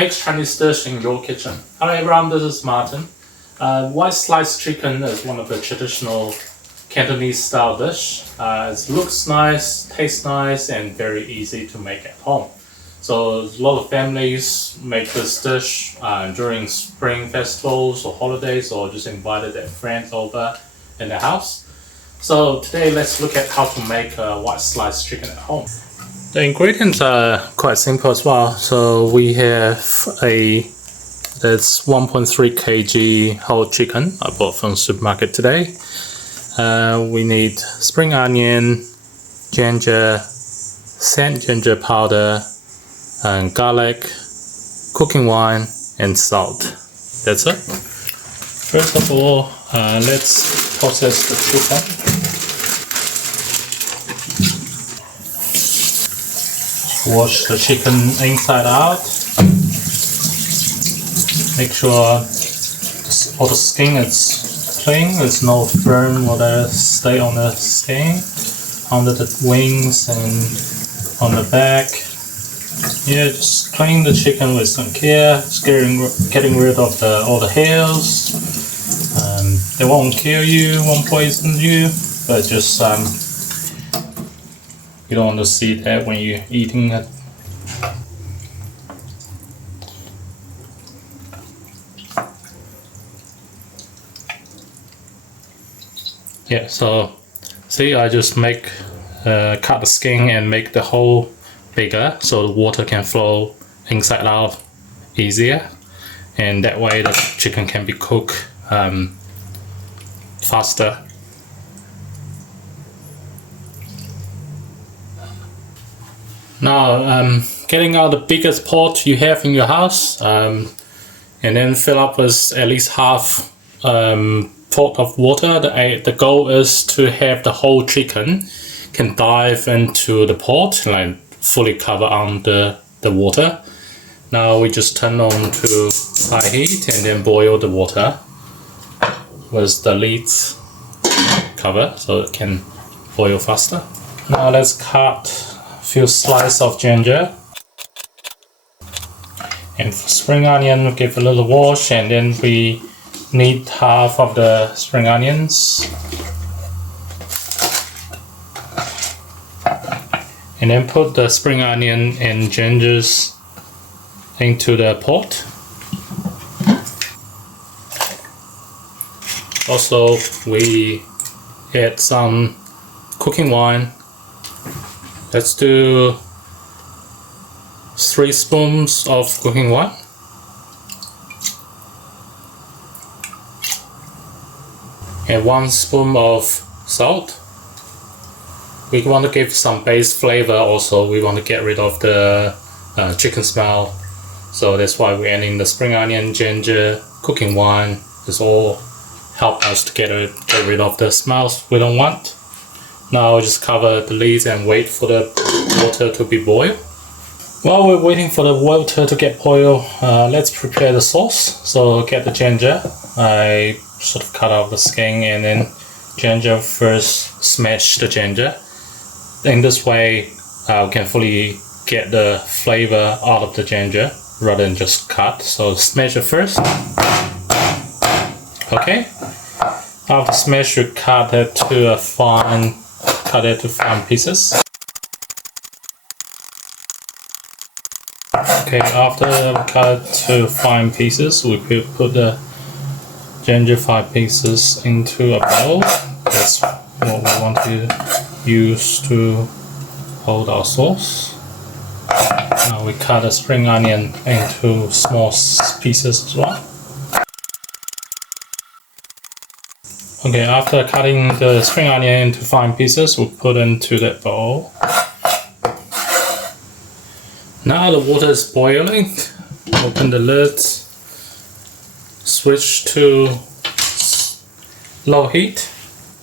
make Chinese dish in your kitchen. Hello everyone, this is Martin. White sliced chicken is one of the traditional Cantonese style dish. It looks nice, tastes nice, and very easy to make at home. So a lot of families make this dish during spring festivals or holidays, or just invited their friends over in their house. So today let's look at how to make white sliced chicken at home. The ingredients are quite simple as well. So we have that's 1.3 kg whole chicken I bought from the supermarket today. We need spring onion, ginger, sand ginger powder, and garlic, cooking wine, and salt. That's it. First of all, let's process the chicken. Wash the chicken inside out. Make sure all the skin is clean. There's no firm or that stay on the skin, under the wings and on the back. Yeah, just clean the chicken with some care. Just getting rid of all the hairs. They won't kill you, won't poison you, but just you don't want to see that when you're eating it. Yeah, so see, I just cut the skin and make the hole bigger so the water can flow inside out easier, and that way the chicken can be cooked faster. Now, getting out the biggest pot you have in your house, and then fill up with at least half pot of water. The goal is to have the whole chicken can dive into the pot, like fully cover on the water. Now we just turn on to high heat and then boil the water with the lids cover so it can boil faster. Now let's cut few slices of ginger, and for spring onion give a little wash, and then we need half of the spring onions, and then put the spring onion and gingers into the pot. Also we add some cooking wine. Let's do 3 spoons of cooking wine. And 1 spoon of salt. We want to give some base flavor also. We want to get rid of the chicken smell. So that's why we're adding the spring onion, ginger, cooking wine. This all help us to get rid of the smells we don't want. Now I'll just cover the lids and wait for the water to be boiled. While we're waiting for the water to get boiled, let's prepare the sauce. So get the ginger. I sort of cut off the skin, and then ginger first, smash the ginger. In this way, we can fully get the flavor out of the ginger rather than just cut. So smash it first. Okay. After smash, you cut it to fine pieces. Okay, after we cut it to fine pieces, we put the ginger 5 pieces into a bowl. That's what we want to use to hold our sauce. Now we cut the spring onion into small pieces as well. Okay, after cutting the spring onion into fine pieces, we'll put into that bowl. Now the water is boiling. Open the lid. Switch to low heat.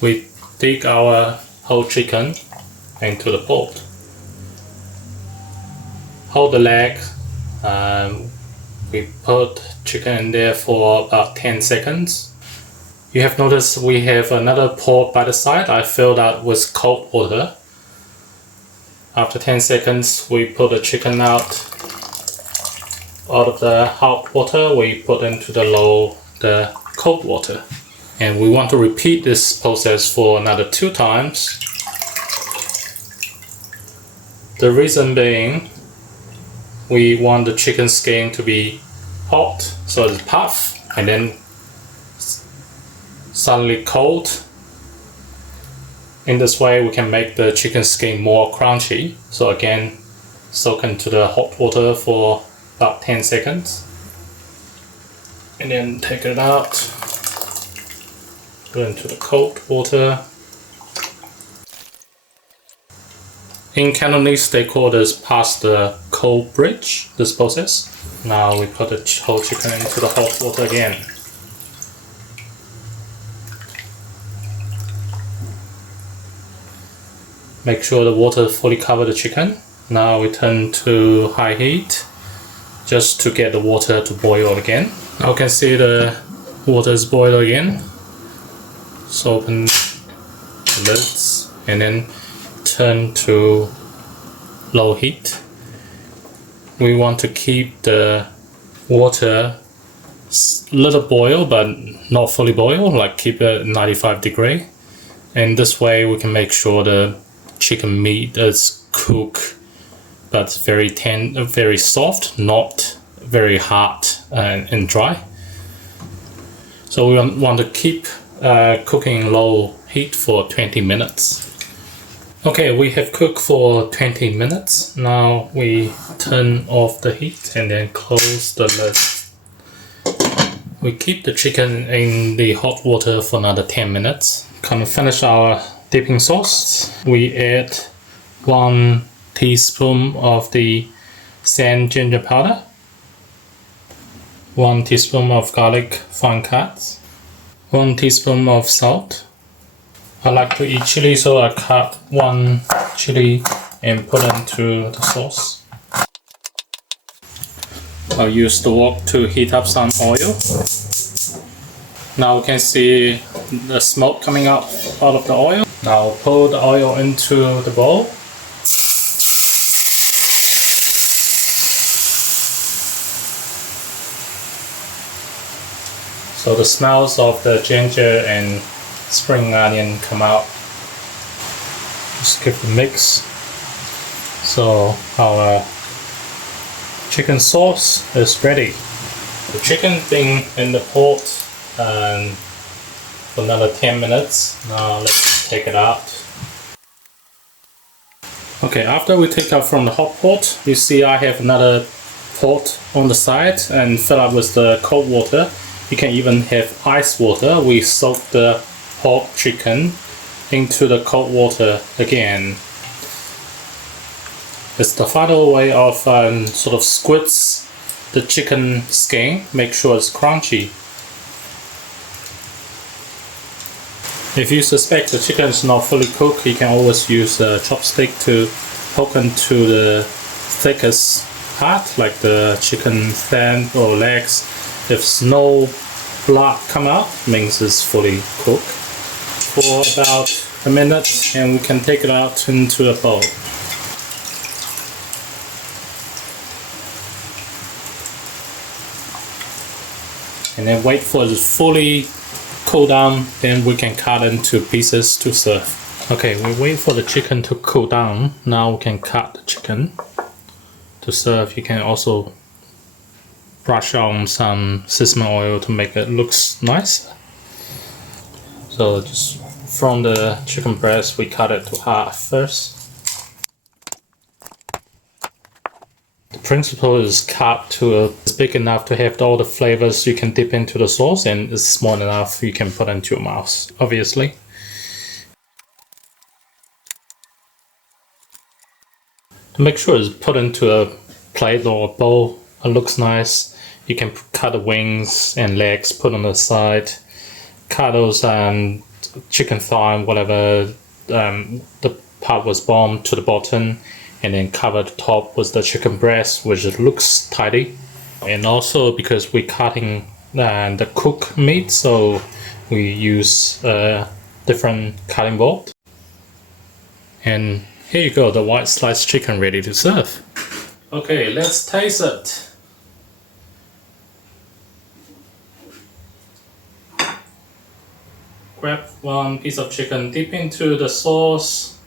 We dig our whole chicken into the pot. Hold the leg. We put chicken in there for about 10 seconds. You have noticed we have another pot by the side. I filled that with cold water. After 10 seconds, we pull the chicken out Out of the hot water, we put into the cold water. And we want to repeat this process for another 2 times. The reason being, we want the chicken skin to be hot, so it's puff, and then suddenly cold. In this way, we can make the chicken skin more crunchy. So again, soak into the hot water for about 10 seconds. And then take it out, put it into the cold water. In Cantonese, they call this pass the cold bridge, this process. Now we put the whole chicken into the hot water again. Make sure the water fully covers the chicken. Now we turn to high heat just to get the water to boil again. Now you can see the water is boiled again. So open the lids and then turn to low heat. We want to keep the water little boil but not fully boil, like keep it 95 degree. And this way we can make sure the chicken meat is cooked but very soft, not very hard and dry. So we want to keep cooking low heat for 20 minutes. Okay, we have cooked for 20 minutes. Now we turn off the heat and then close the lid. We keep the chicken in the hot water for another 10 minutes. Gonna finish our dipping sauce. We add 1 teaspoon of the sand ginger powder, 1 teaspoon of garlic fine cut, 1 teaspoon of salt. I like to eat chili, so I cut 1 chili and put into the sauce. I'll use the wok to heat up some oil. Now we can see the smoke coming out of the oil. Now pour the oil into the bowl. So the smells of the ginger and spring onion come out. Just give it a mix. So our chicken sauce is ready. The chicken being in the pot for another 10 minutes. Now let's take it out. Okay, after we take out from the hot pot, you see I have another pot on the side and fill up with the cold water. You can even have ice water. We soak the hot chicken into the cold water again. It's the final way of sort of squeeze the chicken skin, make sure it's crunchy. If you suspect the chicken is not fully cooked, you can always use a chopstick to poke into the thickest part, like the chicken flank or legs. If no blood come out, means it's fully cooked. For about a minute, and we can take it out into a bowl. And then wait for it to fully cool down, then we can cut into pieces to serve. Okay, we wait for the chicken to cool down. Now we can cut the chicken to serve. You can also brush on some sesame oil to make it look nice. So just from the chicken breast, we cut it to half first. The principle is cut to it's big enough to have all the flavors you can dip into the sauce, and it's small enough you can put into your mouth, obviously. To make sure it's put into a plate or a bowl, it looks nice. You can cut the wings and legs, put on the side. Cut those chicken thigh, whatever the part was bombed to the bottom, and then cover the top with the chicken breast, which looks tidy. And also because we're cutting the cooked meat, so we use a different cutting board. And here you go, the white sliced chicken ready to serve. Okay, let's taste it. grab one piece of chicken, dip into the sauce.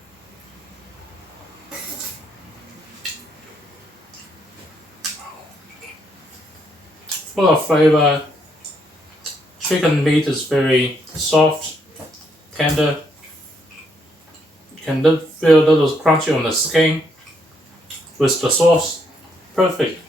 Full of flavor. Chicken meat is very soft, tender. You can feel a little crunchy on the skin with the sauce. Perfect.